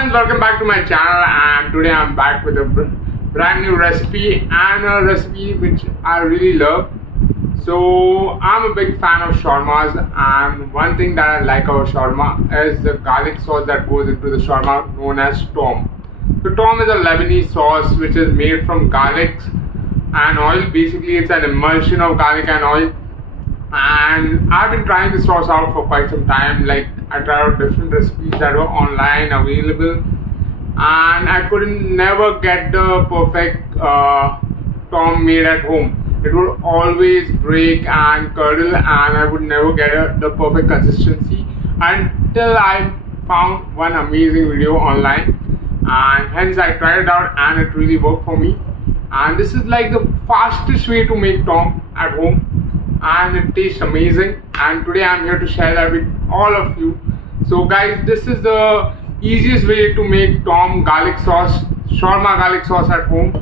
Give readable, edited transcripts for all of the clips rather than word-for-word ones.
friends, welcome back to my channel, and today I'm back with a brand new recipe and a recipe which I really love. So I'm a big fan of shawarmas, and one thing that I like about shawarma is the garlic sauce that goes into the shawarma known as toum. So toum is a Lebanese sauce which is made from garlic and oil. Basically it's an emulsion of garlic and oil, and I've been trying this sauce out for quite some time. Like, I tried out different recipes that were online available, and I couldn't never get the perfect toum made at home. It would always break and curdle, and I would never get the perfect consistency until I found one amazing video online, and hence I tried it out and it really worked for me. And this is like the fastest way to make toum at home, and it tastes amazing, and today I'm here to share that with all of you. So guys, this is the easiest way to make toum garlic sauce, shawarma garlic sauce at home.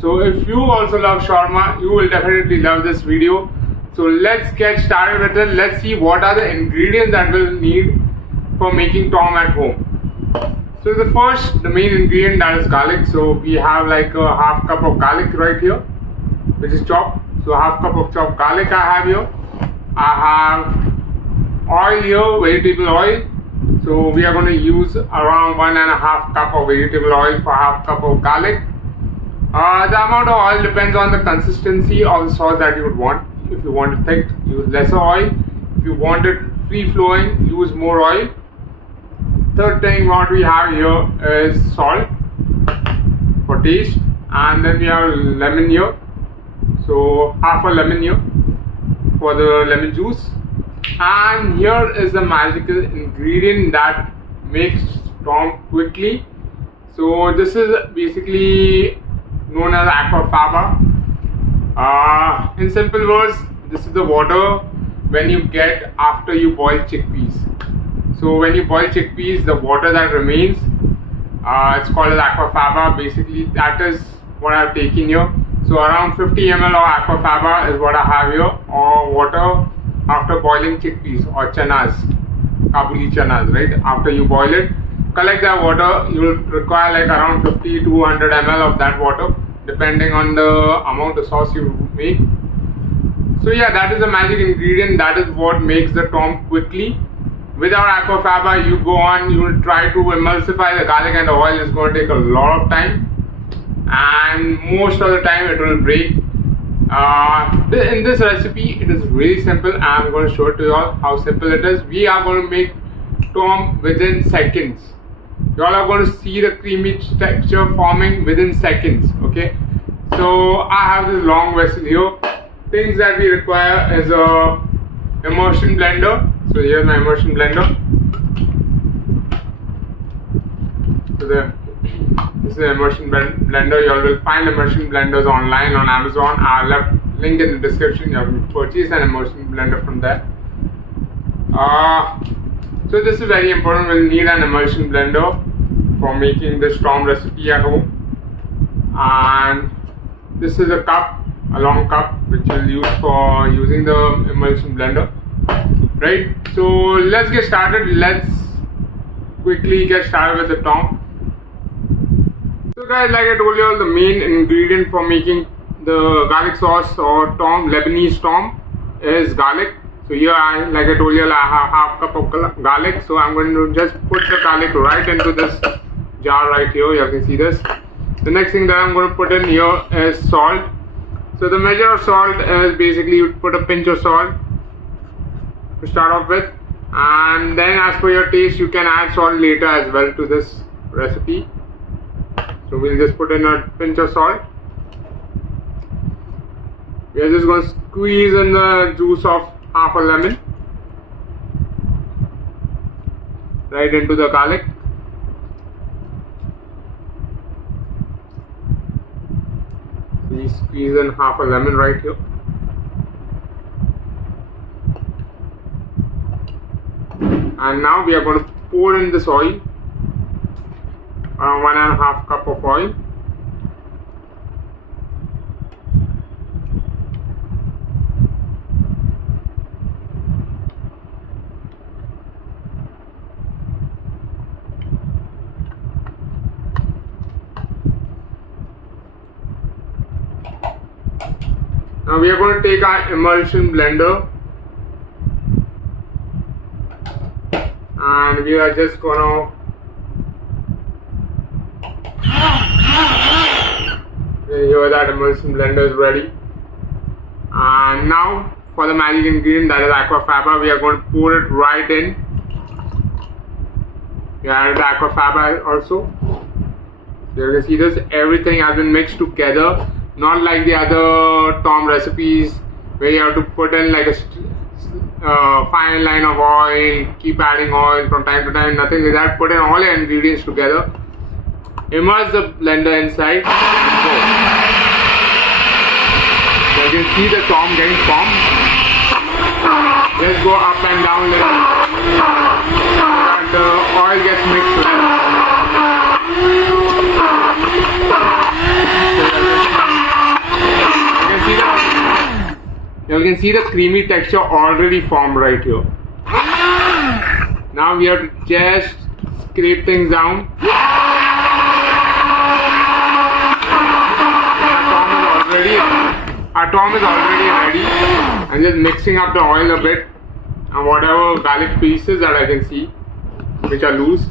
So if you also love shawarma, you will definitely love this video. So let's get started with it. Let's see what are the ingredients that we'll need for making toum at home. So the main ingredient, that is garlic. So we have like a half cup of garlic right here, which is chopped. So half cup of chopped garlic I have here. I have oil here, vegetable oil. So we are going to use around 1.5 cup of vegetable oil for half cup of garlic. The amount of oil depends on the consistency of the sauce that you would want. If you want it thick, use lesser oil. If you want it free flowing, use more oil. Third thing what we have here is salt for taste, and then we have lemon here. So half a lemon here for the lemon juice. And here is the magical ingredient that makes toum quickly. So this is basically known as aquafaba. In simple words, this is the water when you get after you boil chickpeas. So when you boil chickpeas, the water that remains, it's called as aquafaba. Basically that is what I've taken here. So around 50 ml of aquafaba is what I have here, or water after boiling chickpeas or chanas, Kabuli chanas, right? After you boil it, collect that water. You will require like around 50 to 100 ml of that water, depending on the amount of sauce you make. So yeah, that is the magic ingredient. That is what makes the toum quickly. Without aquafaba, you go on, you will try to emulsify the garlic and the oil. Is going to take a lot of time, and most of the time it will break. In this recipe, it is really simple. I'm going to show it to you all how simple it is. We are going to make toum within seconds. You all are going to see the creamy texture forming within seconds. Okay, so I have this long vessel here. Things that we require is a immersion blender. So here's my immersion blender. So this is the immersion blender. You all will find immersion blenders online on Amazon. I left link in the description. You have to purchase an immersion blender from there. So this is very important. We'll need an immersion blender for making this toum recipe at home. And this is a cup, a long cup, which we'll use for using the immersion blender. Right, so let's get started. Let's quickly get started with the toum. So guys, like I told you all, the main ingredient for making the garlic sauce or toum, Lebanese toum, is garlic. So here like I told you, I have half cup of garlic. So I'm going to just put the garlic right into this jar right here. You can see this. The next thing that I'm going to put in here is salt. So the measure of salt is basically you put a pinch of salt to start off with, and then as per your taste you can add salt later as well to this recipe. So we'll just put in a pinch of salt. We are just going to squeeze in the juice of half a lemon right into the garlic. We squeeze in half a lemon right here. And now we are going to pour in this oil, around 1.5 cup of oil. Now we are going to take our emulsion blender and we are just going to here that emulsion blender is ready. And now for the magic ingredient, that is aquafaba, we are going to pour it right in. We added the aquafaba also. You can see this, everything has been mixed together, not like the other Toum recipes where you have to put in like a fine line of oil, keep adding oil from time to time, nothing like that. Put in all your ingredients together, immerse the blender inside and go. You can see the toum getting formed. Just go up and down little so that the oil gets mixed with it. You can see the creamy texture already formed right here. Now we have to just scrape things down. Our toum is already ready. I'm just mixing up the oil a bit and whatever garlic pieces that I can see which are loose.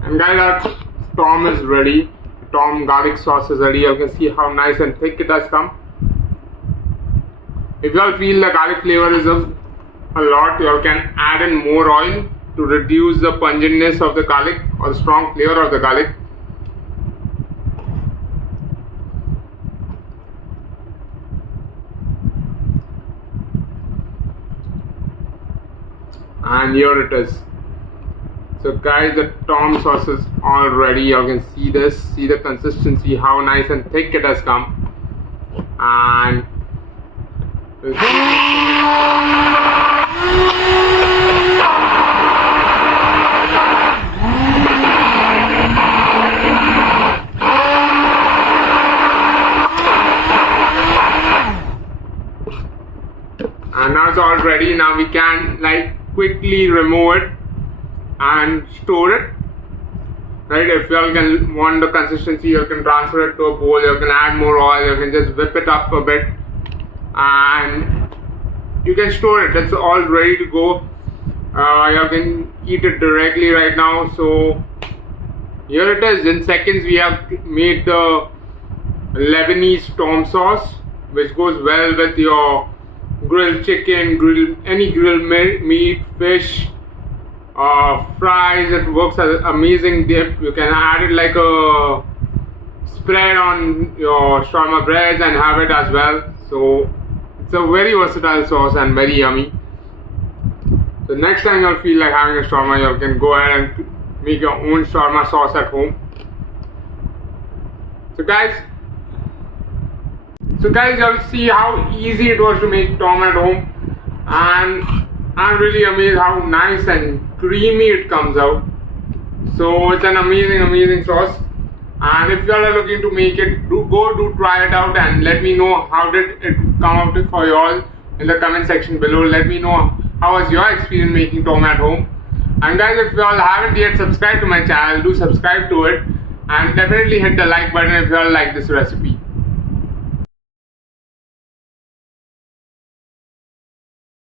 And guys, our toum is ready. Toum garlic sauce is ready. You can see how nice and thick it has come. If you all feel the garlic flavor is a lot, you all can add in more oil to reduce the pungentness of the garlic or the strong flavor of the garlic. And here it is. So guys, the toum sauce is all ready. You can see this, see the consistency, how nice and thick it has come. And now it's all ready. Now we can like quickly remove it and store it. Right, if you all can want the consistency, you can transfer it to a bowl, you can add more oil, you can just whip it up a bit and you can store it. It's all ready to go. You can eat it directly right now. So here it is. In seconds we have made the Lebanese toum sauce, which goes well with your grilled chicken, any grilled meat, fish, fries. It works as an amazing dip. You can add it like a spread on your shawarma breads and have it as well. So it's a very versatile sauce and very yummy. So next time you'll feel like having a shawarma, you can go ahead and make your own shawarma sauce at home. So guys, you'll see how easy it was to make toum at home, and I'm really amazed how nice and creamy it comes out. So it's an amazing sauce. And if you all are looking to make it, do try it out and let me know how did it come out for you all in the comment section below. Let me know how was your experience making toum at home. And guys, if you all haven't yet subscribed to my channel, do subscribe to it and definitely hit the like button if you all like this recipe.